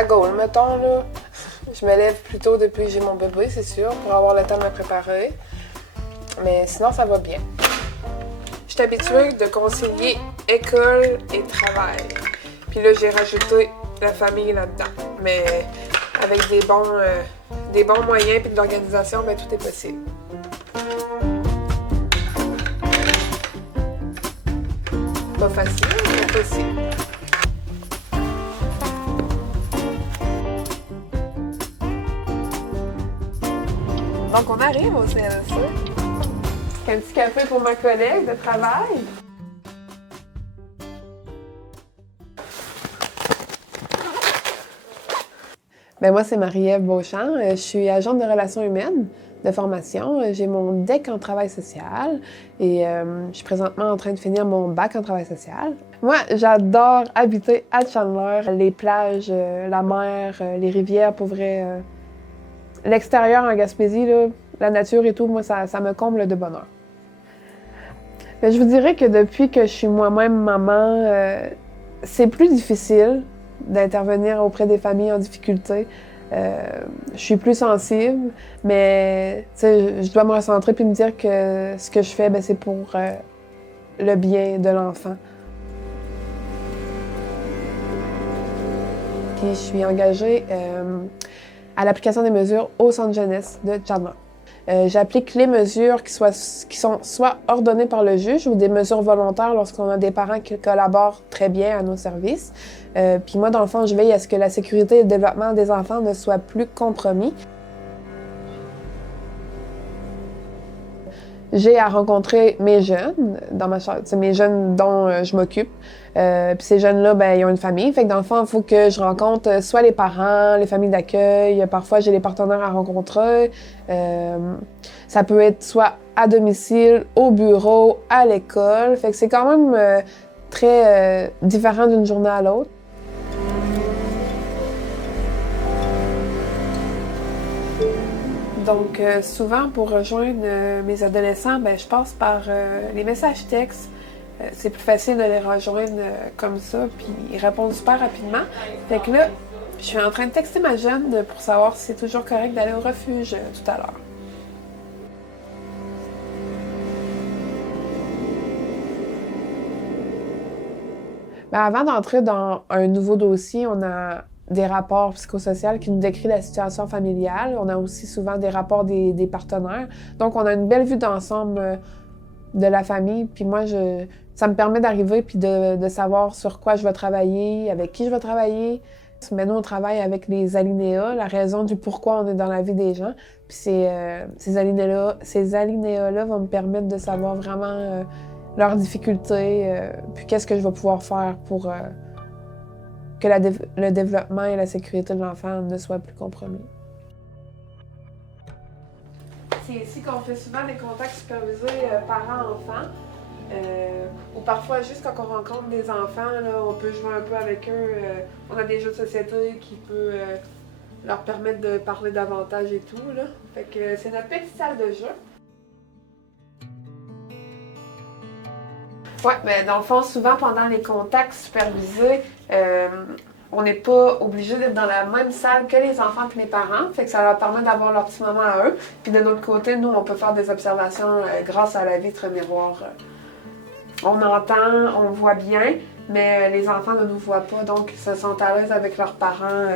ma goal, mettons, là. Je me lève plus tôt depuis que j'ai mon bébé, c'est sûr, pour avoir le temps de me préparer. Mais sinon, ça va bien. Je suis habituée de concilier école et travail. Puis là, j'ai rajouté la famille là-dedans. Mais avec des bons moyens et de l'organisation, ben, tout est possible. Pas facile, mais possible. Donc, on arrive au CLSC. Un petit café pour ma collègue de travail. Ben moi, c'est Marie-Ève Beauchamp. Je suis agente de relations humaines de formation. J'ai mon DEC en travail social et je suis présentement en train de finir mon bac en travail social. Moi, j'adore habiter à Chandler. Les plages, la mer, les rivières, pour vrai. L'extérieur en Gaspésie, là, la nature et tout, moi, ça me comble de bonheur. Mais je vous dirais que depuis que je suis moi-même maman, c'est plus difficile d'intervenir auprès des familles en difficulté. Je suis plus sensible, mais je dois me recentrer puis me dire que ce que je fais, ben, c'est pour le bien de l'enfant. Puis je suis engagée à l'application des mesures au centre jeunesse de Chandler. J'applique les mesures qui sont soit ordonnées par le juge ou des mesures volontaires lorsqu'on a des parents qui collaborent très bien à nos services. Puis moi, dans le fond, je veille à ce que la sécurité et le développement des enfants ne soient plus compromis. J'ai à rencontrer mes jeunes dans ma chambre, c'est mes jeunes dont je m'occupe. Puis ces jeunes-là, ben, ils ont une famille. Fait que dans le fond, il faut que je rencontre soit les parents, les familles d'accueil. Parfois, j'ai les partenaires à rencontrer. Ça peut être soit à domicile, au bureau, à l'école. Fait que c'est quand même très différent d'une journée à l'autre. Donc, souvent, pour rejoindre mes adolescents, ben, je passe par les messages textes. C'est plus facile de les rejoindre comme ça, puis ils répondent super rapidement. Fait que là, je suis en train de texter ma jeune pour savoir si c'est toujours correct d'aller au refuge tout à l'heure. Ben, avant d'entrer dans un nouveau dossier, on a des rapports psychosociaux qui nous décrivent la situation familiale. On a aussi souvent des rapports des partenaires. Donc, on a une belle vue d'ensemble de la famille. Puis moi, ça me permet d'arriver puis de savoir sur quoi je vais travailler, avec qui je vais travailler. Mais nous, on travaille avec les alinéas, la raison du pourquoi on est dans la vie des gens. Puis ces alinéas-là vont me permettre de savoir vraiment leurs difficultés, puis qu'est-ce que je vais pouvoir faire pour que le développement et la sécurité de l'enfant ne soient plus compromis. C'est ici qu'on fait souvent des contacts supervisés parents-enfants. Ou parfois, juste quand on rencontre des enfants, là, on peut jouer un peu avec eux. On a des jeux de société qui peuvent leur permettre de parler davantage et tout, là. Fait que c'est notre petite salle de jeu. Oui, mais dans le fond, souvent pendant les contacts supervisés, on n'est pas obligé d'être dans la même salle que les enfants et les parents. Fait que ça leur permet d'avoir leur petit moment à eux. Puis de notre côté, nous, on peut faire des observations grâce à la vitre miroir. On entend, on voit bien, mais les enfants ne nous voient pas, donc ils se sentent à l'aise avec leurs parents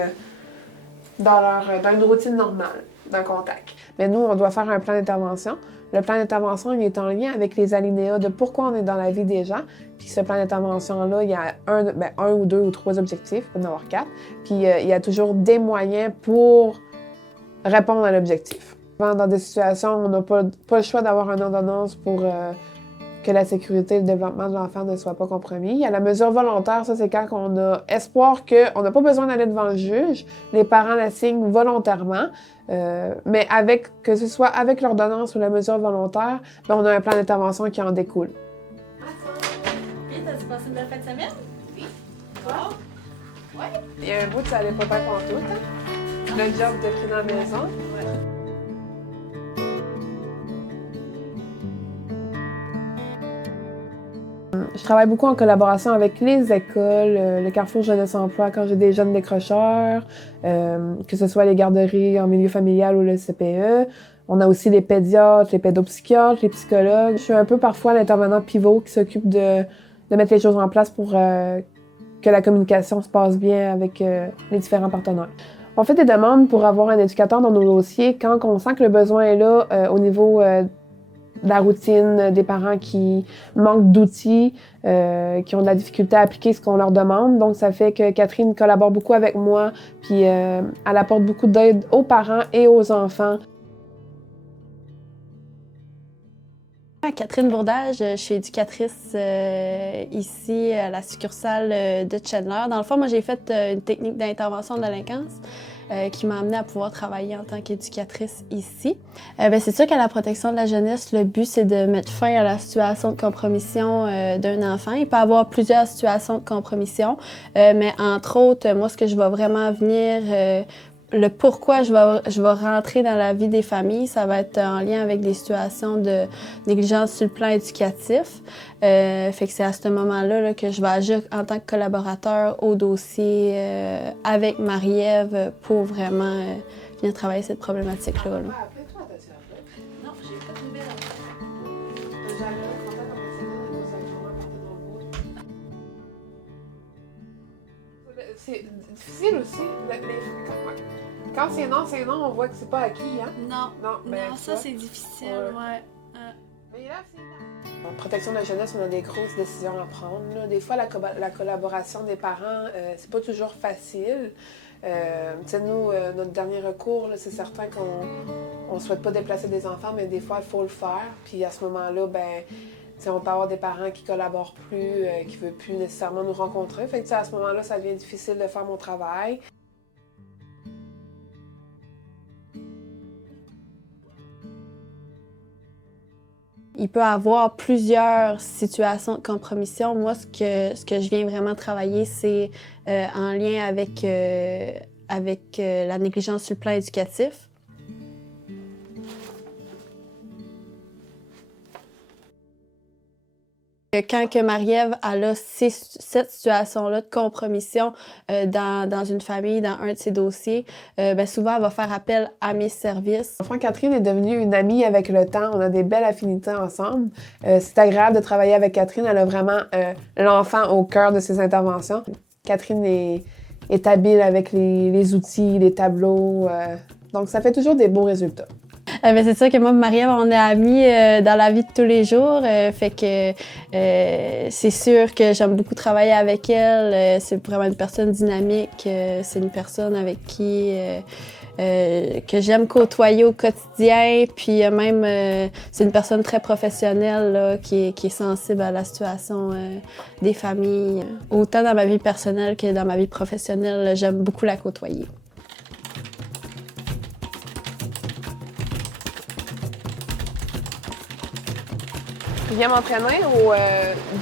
dans une routine normale d'un contact. Mais nous, on doit faire un plan d'intervention. Le plan d'intervention, il est en lien avec les alinéas de pourquoi on est dans la vie des gens. Puis ce plan d'intervention-là, il y a un ou deux ou trois objectifs, il peut y en avoir 4. Puis il y a toujours des moyens pour répondre à l'objectif. Dans des situations où on n'a pas le choix d'avoir une ordonnance pour que la sécurité et le développement de l'enfant ne soient pas compromis. Il y a la mesure volontaire, ça c'est quand on a espoir qu'on n'a pas besoin d'aller devant le juge, les parents la signent volontairement, mais que ce soit avec l'ordonnance ou la mesure volontaire, ben, on a un plan d'intervention qui en découle. Puis, t'as-tu passé une belle fin de semaine? Oui. Wow. Ouais. Il y a un bout de ça allait pas bien pantoute, hein? Le job de pris dans la maison. Ouais. Je Je travaille beaucoup en collaboration avec les écoles, le Carrefour Jeunesse Emploi quand j'ai des jeunes décrocheurs, que ce soit les garderies en milieu familial ou le CPE. On a aussi les pédiatres, les pédopsychiatres, les psychologues. Je suis un peu parfois l'intervenant pivot qui s'occupe de mettre les choses en place pour que la communication se passe bien avec les différents partenaires. On fait des demandes pour avoir un éducateur dans nos dossiers quand on sent que le besoin est là au niveau de la routine, des parents qui manquent d'outils, qui ont de la difficulté à appliquer ce qu'on leur demande. Donc, ça fait que Catherine collabore beaucoup avec moi, puis elle apporte beaucoup d'aide aux parents et aux enfants. Catherine Bourdage, je suis éducatrice ici à la succursale de Chandler. Dans le fond, moi, j'ai fait une technique d'intervention de délinquance qui m'a amenée à pouvoir travailler en tant qu'éducatrice ici. C'est sûr qu'à la protection de la jeunesse, le but, c'est de mettre fin à la situation de compromission d'un enfant. Il peut y avoir plusieurs situations de compromission, mais entre autres, moi, ce que je vais vraiment venir le pourquoi je vais rentrer dans la vie des familles, ça va être en lien avec des situations de négligence sur le plan éducatif. Fait que c'est à ce moment-là là, que je vais agir en tant que collaborateur au dossier avec Marie-Ève pour vraiment venir travailler cette problématique-là. Là. Non, j'ai pas de nouvelles. C'est difficile aussi. Quand c'est non, on voit que c'est pas acquis, hein? Non, ça c'est difficile, ouais. Mais là, c'est en protection de la jeunesse, on a des grosses décisions à prendre. Là. Des fois, la collaboration des parents, c'est pas toujours facile. Nous, notre dernier recours, c'est certain qu'on ne souhaite pas déplacer des enfants, mais des fois, il faut le faire. Puis à ce moment-là, on peut avoir des parents qui collaborent plus, qui ne veulent plus nécessairement nous rencontrer. Fait que à ce moment-là, ça devient difficile de faire mon travail. Il peut y avoir plusieurs situations de compromission. Moi, ce que je viens vraiment travailler, c'est en lien avec la négligence sur le plan éducatif. Quand que Marie-Ève a cette situation-là de compromission dans une famille, dans un de ses dossiers, souvent, elle va faire appel à mes services. L'enfant Catherine est devenue une amie avec le temps. On a des belles affinités ensemble. C'est agréable de travailler avec Catherine. Elle a vraiment l'enfant au cœur de ses interventions. Catherine est habile avec les outils, les tableaux. Donc, ça fait toujours des beaux résultats. C'est sûr que moi et Marie-Ève, on est amis dans la vie de tous les jours. Fait que c'est sûr que j'aime beaucoup travailler avec elle. C'est vraiment une personne dynamique. C'est une personne avec qui que j'aime côtoyer au quotidien. Puis même, c'est une personne très professionnelle là, qui est sensible à la situation des familles. Autant dans ma vie personnelle que dans ma vie professionnelle, j'aime beaucoup la côtoyer. Je viens m'entraîner au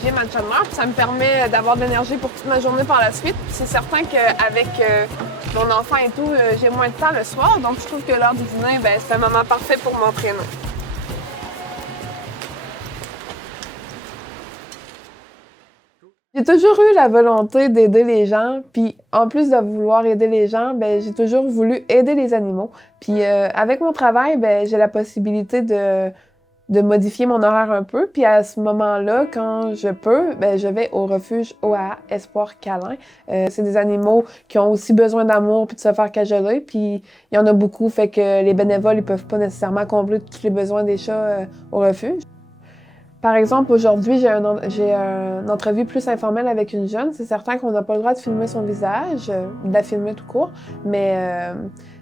gym à Chandler, puis ça me permet d'avoir de l'énergie pour toute ma journée par la suite. C'est certain qu'avec mon enfant et tout, j'ai moins de temps le soir, donc je trouve que l'heure du dîner, c'est un moment parfait pour m'entraîner. J'ai toujours eu la volonté d'aider les gens, puis en plus de vouloir aider les gens, j'ai toujours voulu aider les animaux. Puis avec mon travail, j'ai la possibilité de modifier mon horaire un peu. Puis à ce moment-là, quand je peux, je vais au refuge OAA Espoir Câlin. C'est des animaux qui ont aussi besoin d'amour puis de se faire cajoler. Puis il y en a beaucoup, fait que les bénévoles, ils peuvent pas nécessairement combler tous les besoins des chats au refuge. Par exemple, aujourd'hui, j'ai une entrevue plus informelle avec une jeune. C'est certain qu'on n'a pas le droit de filmer son visage, de la filmer tout court, mais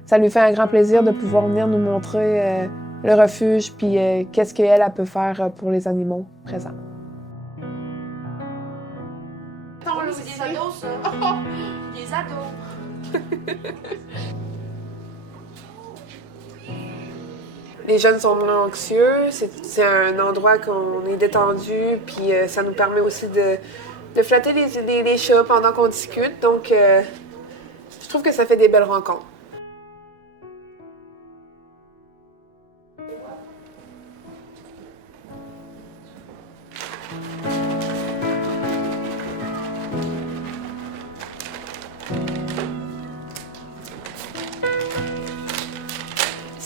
ça lui fait un grand plaisir de pouvoir venir nous montrer le refuge, puis qu'est-ce qu'elle peut faire pour les animaux présents. C'est des ados, ça. Des ados. Les jeunes sont moins anxieux, c'est un endroit qu'on est détendu, puis ça nous permet aussi de flatter les chats pendant qu'on discute. Donc, je trouve que ça fait des belles rencontres.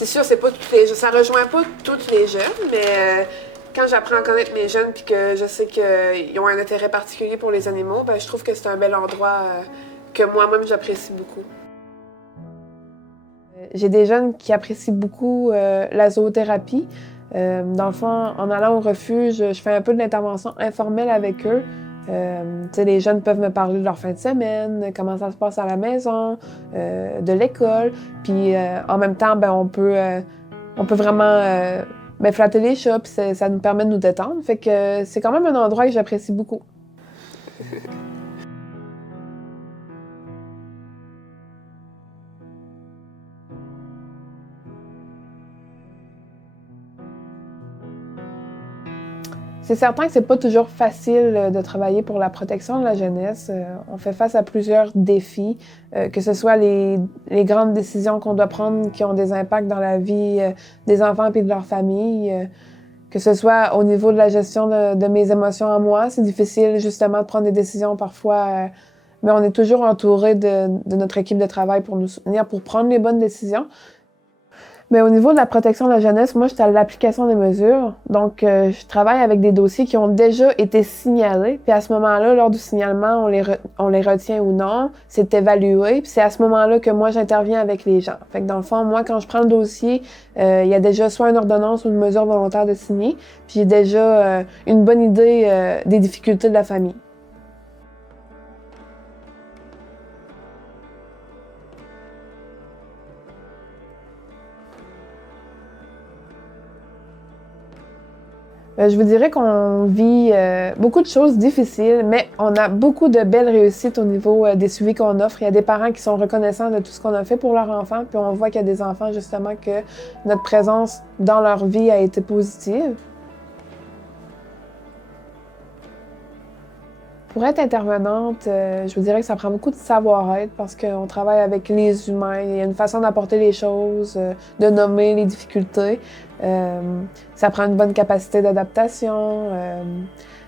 c'est sûr, c'est pas ça rejoint pas tous les jeunes, mais quand j'apprends à connaître mes jeunes puis que je sais qu'ils ont un intérêt particulier pour les animaux, ben, je trouve que c'est un bel endroit que moi-même j'apprécie beaucoup. J'ai des jeunes qui apprécient beaucoup la zoothérapie. Dans le fond, en allant au refuge, je fais un peu de l'intervention informelle avec eux. Les jeunes peuvent me parler de leur fin de semaine, comment ça se passe à la maison, de l'école. Puis en même temps, ben, on peut vraiment flatter les chats, puis ça nous permet de nous détendre. Fait que c'est quand même un endroit que j'apprécie beaucoup. C'est certain que c'est pas toujours facile de travailler pour la protection de la jeunesse. On fait face à plusieurs défis, que ce soit les grandes décisions qu'on doit prendre qui ont des impacts dans la vie des enfants et de leur famille, que ce soit au niveau de la gestion de mes émotions à moi. C'est difficile justement de prendre des décisions parfois, mais on est toujours entouré de notre équipe de travail pour nous soutenir, pour prendre les bonnes décisions. Mais au niveau de la protection de la jeunesse, moi, j'étais à l'application des mesures. Donc, je travaille avec des dossiers qui ont déjà été signalés. Puis à ce moment-là, lors du signalement, on les retient ou non. C'est évalué. Puis c'est à ce moment-là que moi, j'interviens avec les gens. Fait que dans le fond, moi, quand je prends le dossier, il y a déjà soit une ordonnance ou une mesure volontaire de signer. Puis j'ai déjà une bonne idée des difficultés de la famille. Je vous dirais qu'on vit beaucoup de choses difficiles, mais on a beaucoup de belles réussites au niveau des suivis qu'on offre. Il y a des parents qui sont reconnaissants de tout ce qu'on a fait pour leurs enfants, puis on voit qu'il y a des enfants justement que notre présence dans leur vie a été positive. Pour être intervenante, je vous dirais que ça prend beaucoup de savoir-être parce qu'on travaille avec les humains. Il y a une façon d'apporter les choses, de nommer les difficultés. Ça prend une bonne capacité d'adaptation.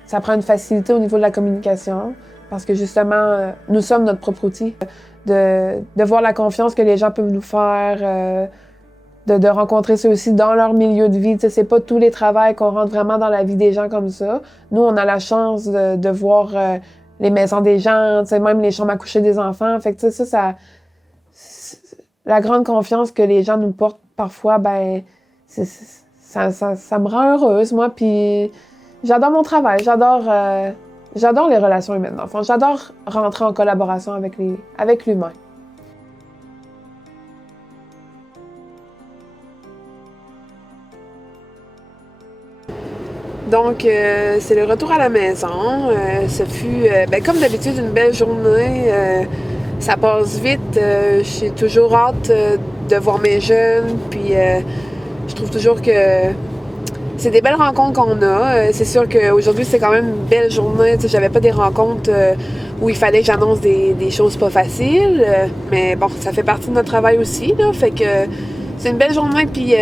Ça prend une facilité au niveau de la communication parce que justement, nous sommes notre propre outil. De voir la confiance que les gens peuvent nous faire, de rencontrer ceux-ci dans leur milieu de vie. C'est pas tous les travails qu'on rentre vraiment dans la vie des gens comme ça. Nous, on a la chance de voir les maisons des gens, même les chambres à coucher des enfants. Fait que ça, la grande confiance que les gens nous portent parfois, ben, ça me rend heureuse, moi. Puis j'adore mon travail, j'adore les relations humaines. Enfin, j'adore rentrer en collaboration avec l'humain. Donc, c'est le retour à la maison. Ce fut, comme d'habitude, une belle journée. Ça passe vite. J'ai toujours hâte de voir mes jeunes. Puis, je trouve toujours que c'est des belles rencontres qu'on a. C'est sûr qu'aujourd'hui, c'est quand même une belle journée. J'avais pas des rencontres où il fallait que j'annonce des choses pas faciles. Mais bon, ça fait partie de notre travail aussi, là. Fait que c'est une belle journée, puis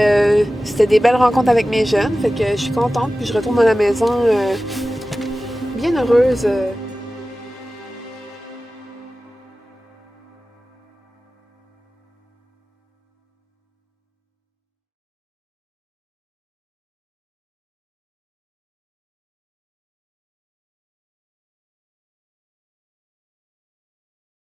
c'était des belles rencontres avec mes jeunes. Fait que je suis contente, puis je retourne à la maison bien heureuse.